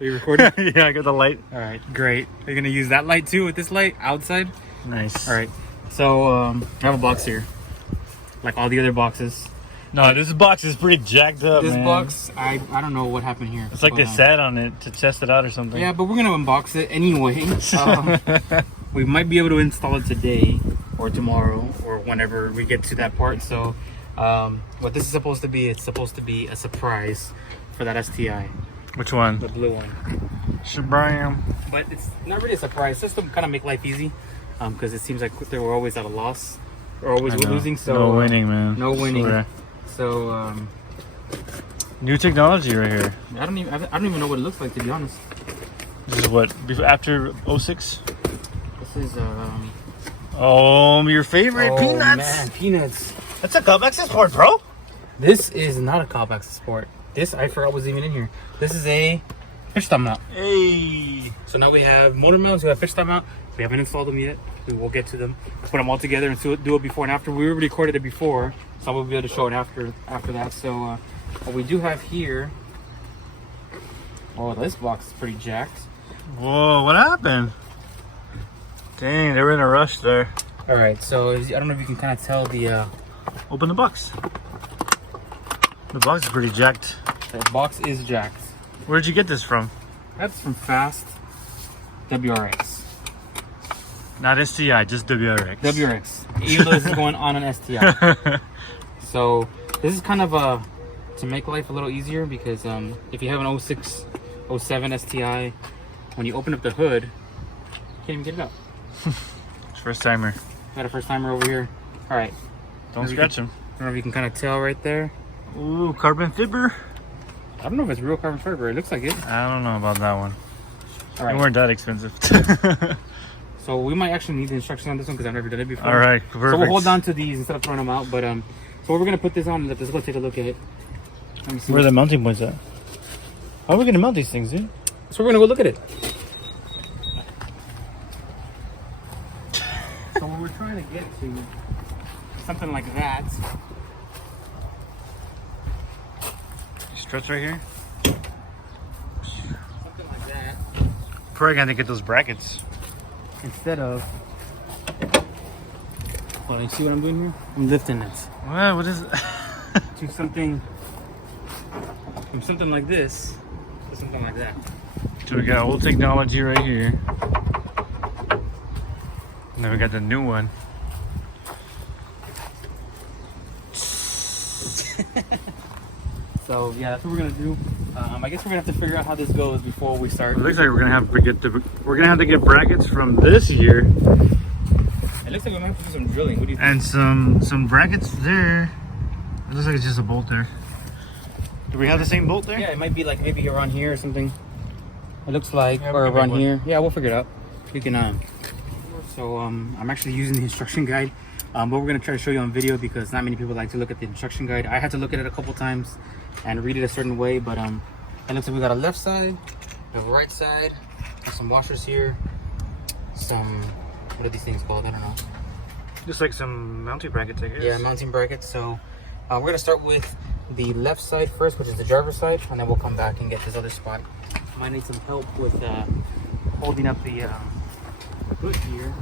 Are you recording? Yeah, I got the light. All right, great. Are you gonna use that light too with this light outside? Nice. All right. So I have a box here, like all the other boxes. No, this box is pretty jacked up, This man. box, I don't know what happened here. It's like they sat on it to test it out or something. Yeah, but we're gonna unbox it anyway. We might be able to install it today or tomorrow or whenever we get to that part. So what this is supposed to be, it's supposed to be a surprise for that STi. Which one? The blue one. Shabam. But it's not really a surprise, just to kind of make life easy, because it seems like they were always at a loss or always losing. So no winning, man. No winning. Swear. So new technology right here. I don't even know what it looks like, to be honest. This is what after 06. This is Oh, your favorite peanuts. Man, peanuts. That's a Cobb Access Sport, bro. This is not a Cobb Access Sport. This I forgot was even in here. This is a fish stop mount. Hey. So now we have motor mounts, we have fish stop mount. We haven't installed them yet. We will get to them. Put them all together and do it before and after. We already recorded it before, so we'll be able to show it after that. So what we do have here. Oh, this box is pretty jacked. Whoa, what happened? Dang, they were in a rush there. All right, so I don't know if you can kind of tell the. Open the box. The box is pretty jacked. The box is jacked. Where'd you get this from? That's from Fast WRX. Not STi, just WRX. WRX. Even though this is going on an STi. So this is kind of to make life a little easier, because if you have an 06, 07 STi, when you open up the hood, you can't even get it out. First timer. Got a first timer over here. All right. Don't scratch him. I don't know if you can kind of tell right there. Ooh, carbon fiber. I don't know if it's real carbon fiber. It looks like it. I don't know about that one. All right. They weren't that expensive. So we might actually need the instructions on this one, because I've never done it before. All right, perfect. So we'll hold on to these instead of throwing them out. But so we're gonna put this on. Let's go take a look at it. Let me see. Where are the mounting points at? How are we gonna mount these things, dude? So we're gonna go look at it. So what we're trying to get to, something like that. Struts right here. Something like that. Probably gonna get those brackets. Instead of, well, you see what I'm doing here? I'm lifting it What is it? to something, from something like this to something like that. So we got old technology right here. And then we got the new one. So yeah, that's what we're gonna do. I guess we're gonna have to figure out how this goes before we start. It looks like we're gonna have to get brackets from this year. It looks like we might have to do some drilling. What do you think? And some brackets there. It looks like it's just a bolt there. Do we have the same bolt there? Yeah, it might be like maybe around here or something. It looks like, Yeah, or we can around make one. here. Yeah, we'll figure it out. We can. So I'm actually using the instruction guide, but we're gonna try to show you on video, because not many people like to look at the instruction guide. I had to look at it a couple times and read it a certain way, but it looks like we got a left side, a right side, there's some washers here, some, what are these things called? I don't know. Just like some mounting brackets, I guess. Yeah, mounting brackets. So we're gonna start with the left side first, which is the driver's side, and then we'll come back and get this other spot. Might need some help with holding up the hood here.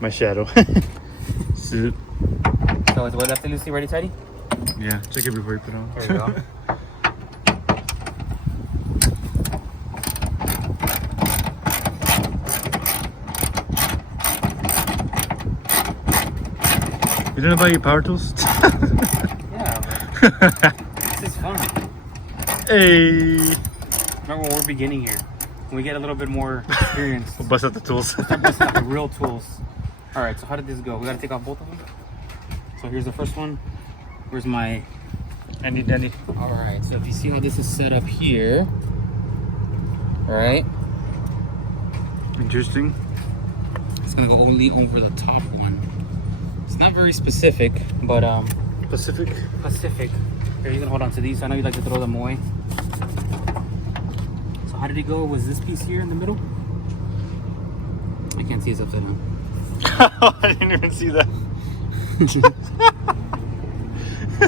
My shadow. Suit. So is what left to Lucy ready, tidy? Yeah, check it before you put it on. There you go. You didn't buy your power tools? Yeah, but this is fun. Hey! Remember when we're beginning here, when we get a little bit more experience, We'll bust out the tools. start busting out the real tools. All right, so how did this go? We gotta take off both of them. So here's the first one. Where's my Dandy dandy. All right, so if you see how this is set up here, all right, Interesting. it's gonna go only over the top one. It's not very specific, but Pacific. Here, you can hold on to these. I know you like to throw them away. So how did it go? Was this piece here in the middle? I can't see, it's upside down. I didn't even see that.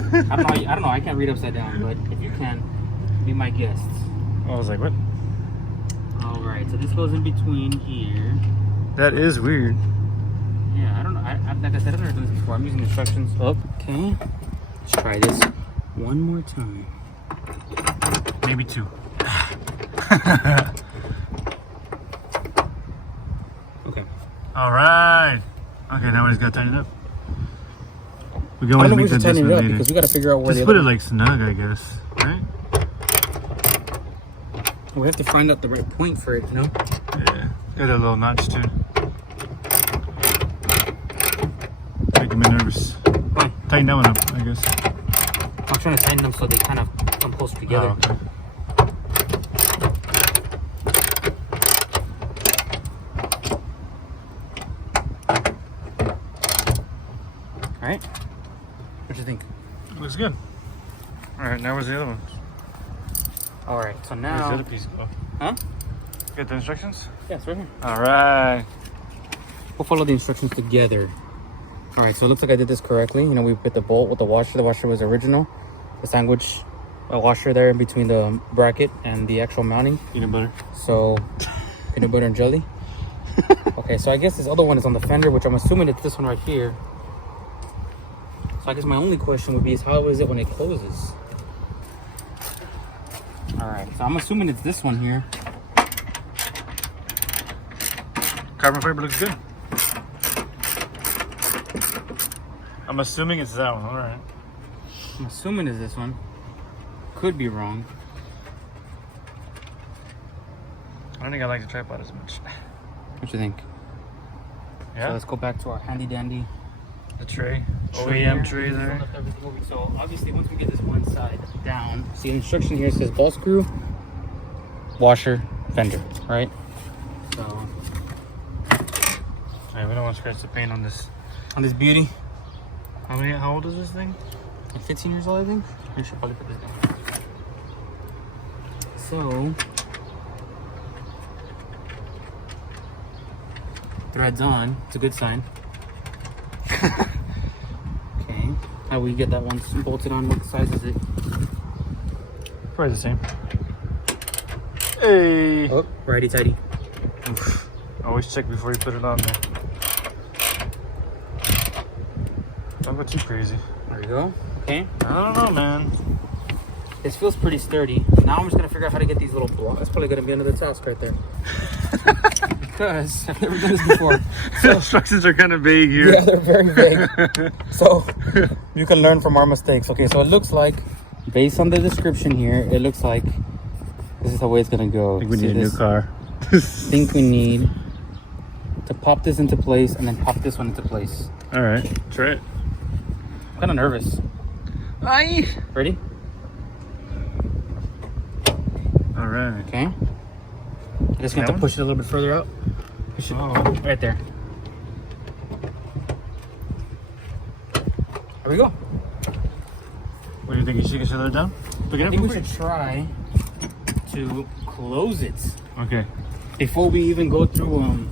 I don't know. I can't read upside down, but if you can, be my guest. I was like, what? All right. So this goes in between here. That is weird. Yeah, I don't know. Like I said, I've never done this before. I'm using instructions. Oh, okay. Let's try this one more time. Maybe 2. Okay. All right. Okay, now we just got to tighten it up. We can I always don't know make if we that should tighten it adjustment up later. because we got to figure out where Just the put other it like snug, I guess. Right? We have to find out the right point for it, you know? Yeah. Got a little notch too. Making me nervous. Why? Tighten that one up, I guess. I'm trying to tighten them so they kind of come closer together. Oh, okay. All right. What do you think? Looks good. All right, now where's the other one? All right. So Where's the now, other piece go? huh? Get the instructions? Yeah, it's right here. All right. We'll follow the instructions together. All right. So it looks like I did this correctly. You know, we put the bolt with the washer. The washer was original. The sandwich washer there in between the bracket and the actual mounting. Peanut butter. So peanut butter and jelly. Okay. So I guess this other one is on the fender, which I'm assuming it's this one right here. So I guess my only question would be is how is it when it closes? All right, so I'm assuming it's this one here. Carbon fiber looks good. I'm assuming it's that one. All right. I'm assuming it's this one. Could be wrong. I don't think I like the tripod as much. What you think? Yeah. So let's go back to our handy dandy The tray. tray OEM here. tray there. Left everything over. So obviously once we get this one side down, see the instruction here says ball screw, washer, fender, right? So Alright, we don't want to scratch the paint on this. on this beauty, How old is this thing? like 15 years old I think. I should probably put this down. So threads on, it's a good sign. Okay, how we get that one bolted on? What size is it? Probably the same. Hey! Oh, righty tighty. Oof. Always check before you put it on there. Don't go too crazy. There you go. Okay, I don't know, man. this feels pretty sturdy. Now I'm just gonna figure out how to get these little blocks. That's probably gonna be another task right there. Because I've never done this before. The instructions are kind of vague here. Yeah, they're very vague. So you can learn from our mistakes. Okay, so it looks like, based on the description here, it looks like this is the way it's gonna go. I think we See need a new this? car. Think we need to pop this into place and then pop this one into place. Alright, try it. I'm kind of nervous. Aye. Ready? Alright. Okay. I just have to push it a little bit further out. Push it right there. There we go. What do you think? You should let it down? Pick it I up think we real should try to close it quick. Okay. before we even go through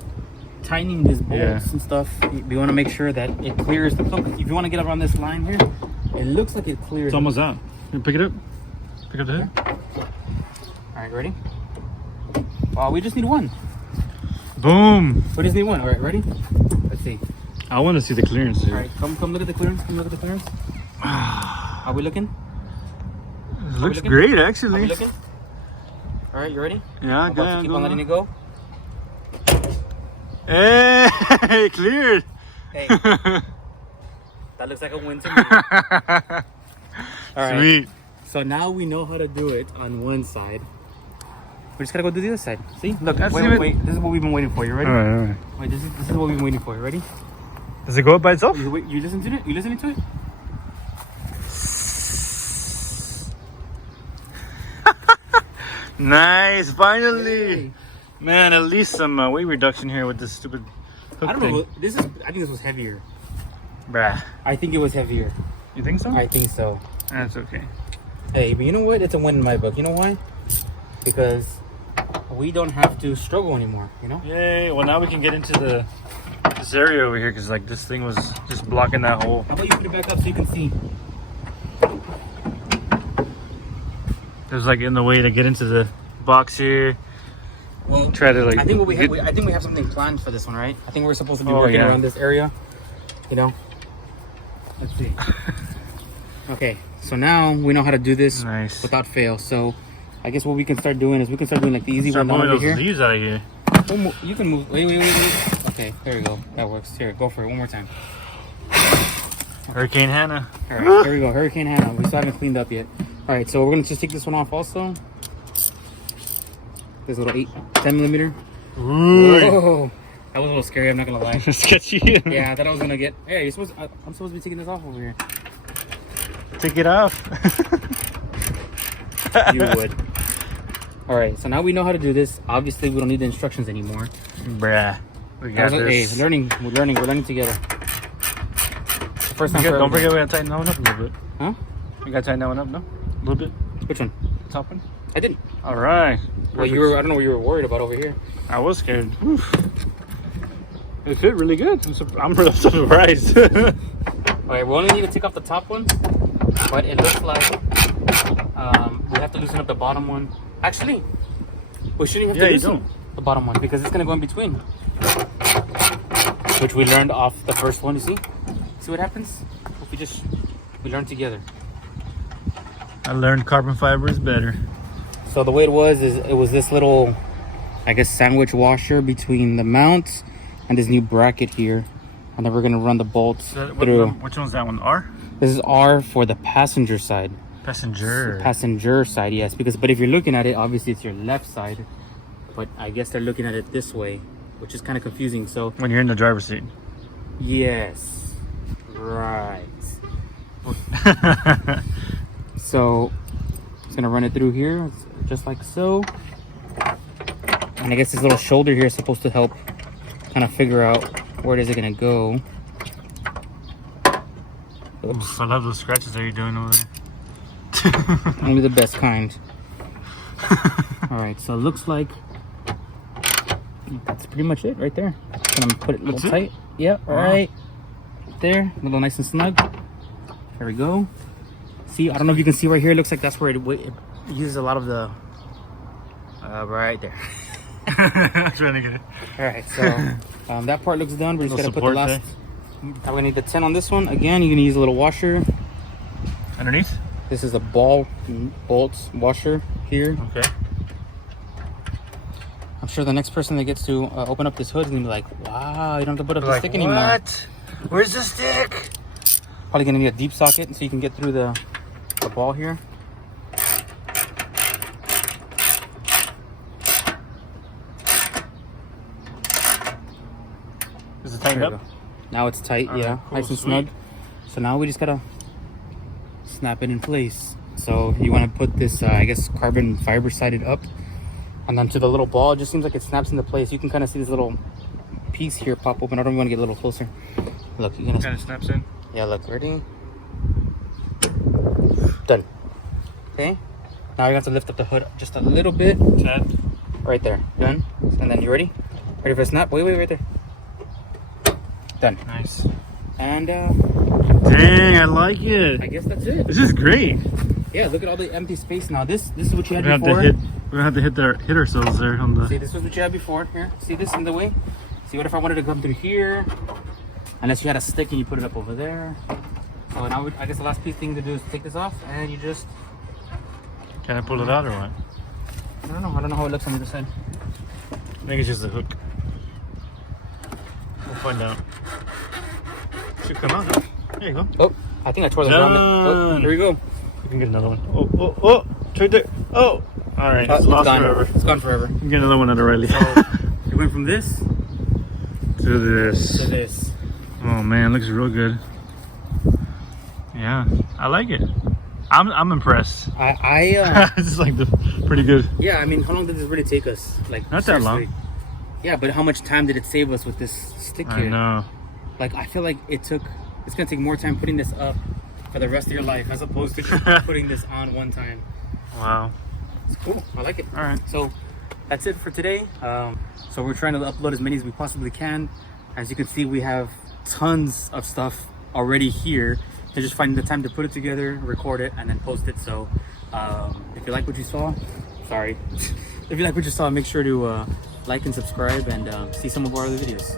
tightening these bolts Yeah. and stuff. We want to make sure that it clears the plug. If you want to get around this line here, it looks like it clears. It's almost out. You pick it up. Pick up the head. All right, ready? We just need one. Boom. We just need one. All right, ready? Let's see. I want to see the clearance All here. right, come look at the clearance. Come look at the clearance. Are we looking? It looks looking? great, Are we actually. looking? All right, you ready? Yeah, I'm about to keep on letting it go. Hey, cleared. Hey, that looks like a win to me. All right. Sweet. So now we know how to do it on one side. We just gotta go do the other side. See? Look, That's wait. This is what we've been waiting for. You ready? All right. Wait, this is what we've been waiting for. You ready? Does it go up by itself? You listen to it? You listening to it? Nice, finally. Hey. Man, at least some weight reduction here with this stupid hook I don't thing. know. I think this was heavier. Bruh. I think it was heavier. You think so? I think so. That's okay. Hey, but you know what? It's a win in my book. You know why? Because we don't have to struggle anymore. You know? Yay. Well, now we can get into this area over here because like this thing was just blocking that hole. How about you put it back up so you can see? There's like in the way to get into the box here. Well, try to like. I think we have something planned for this one, right? I think we're supposed to be working around this area. You know. Let's see. Okay, so now we know how to do this without fail. So I guess what we can start doing is we can start doing like the easy one over here. Leaves out of here. You can move. Wait. Okay, there we go. That works. Here, go for it one more time. Hurricane Hannah. All right, here we go. Hurricane Hannah. We still haven't cleaned up yet. All right, so we're gonna just take this one off also. This little 10 millimeter. Whoa, that was a little scary. I'm not gonna lie. Sketchy. Yeah, I thought I was gonna get. Hey, I'm supposed to be taking this off over here. Take it off. You would. All right, so now we know how to do this. Obviously, we don't need the instructions anymore. Bruh, we got this. Hey, we're learning together. First time. Don't forget we gotta tighten that one up a little bit. Huh? We gotta tighten that one up, no? A little bit. Which one? The top one. I didn't. All right. Well, I don't know what you were worried about over here. I was scared. Oof. It fit really good. I'm really surprised. All right, we only need to take off the top one, but it looks like we have to loosen up the bottom one. Actually, we shouldn't have to loosen the bottom one because it's gonna go in between, which we learned off the first one. You see what happens if we learn together. I learned carbon fiber is better. So the way it was this little, I guess, sandwich washer between the mount and this new bracket here, and then we're gonna run the bolts through. Which one's that one? R? This is R for the passenger side. Passenger side, yes. But if you're looking at it, obviously it's your left side. But I guess they're looking at it this way, which is kind of confusing. So when you're in the driver's seat. Yes. Right. So it's gonna run it through here, just like so. And I guess this little shoulder here is supposed to help kind of figure out where is it gonna go. Oops. I love those scratches that you're doing over there. Only the best kind. All right, so it looks like that's pretty much it right there. I'm gonna put it a little tight. Yep, right there, a little nice and snug. There we go. See, I don't know if you can see right here. It looks like that's where it uses a lot of the right there. I'm trying to get it. All right, so that part looks done. We're just gonna put the last. Now we're gonna need the 10 on this one. Again, you're gonna use a little washer underneath. This is a bolts washer here. Okay. I'm sure the next person that gets to open up this hood is gonna be like, "Wow, you don't have to put up the stick anymore." What? Where's the stick? Probably gonna need a deep socket so you can get through the ball here. Is it tightened up? Now it's tight, yeah, cool, nice and snug. So now we just gotta snap it in place. So you want to put this, I guess, carbon fiber sided up, and then to the little ball. It just seems like it snaps into place. You can kind of see this little piece here pop open. I don't want to get a little closer. Look, you're gonna kind of snaps in. Yeah, look, ready? Done. Okay. Now you have to lift up the hood just a little bit. Right there. Done. And then you ready? Ready for a snap? Wait, right there. Done. Nice. And dang, I like it. I guess that's it. This is great. Yeah, look at all the empty space now. This is what you had before. We're gonna have to hit ourselves there on the. See, this was what you had before. Here, see this in the way. See, what if I wanted to come through here? Unless you had a stick and you put it up over there. So now I guess the last thing to do is take this off, and you just. Can I pull it out or what? I don't know. I don't know how it looks on the other side. I think it's just a hook. We'll find out. Should come out. There you go. Oh, I think I tore the ground. Oh, here we go. You can get another one. Oh, it's right there. Oh, all right. It's lost forever. It's gone forever. You can get another one at O'Reilly. So you went from this to this. To this. Oh man, looks real good. Yeah, I like it. I'm impressed. This is like pretty good. Yeah, I mean, how long did this really take us? Like not that long. Yeah, but how much time did it save us with this stick here? I know. Like I feel like it's gonna take more time putting this up for the rest of your life as opposed to just putting this on one time. Wow. It's cool. I like it. All right. So that's it for today. So we're trying to upload as many as we possibly can. As you can see, we have tons of stuff already here. They're just finding the time to put it together, record it, and then post it. So If you like what you saw, sorry. If you like what you saw, make sure to like and subscribe and see some of our other videos.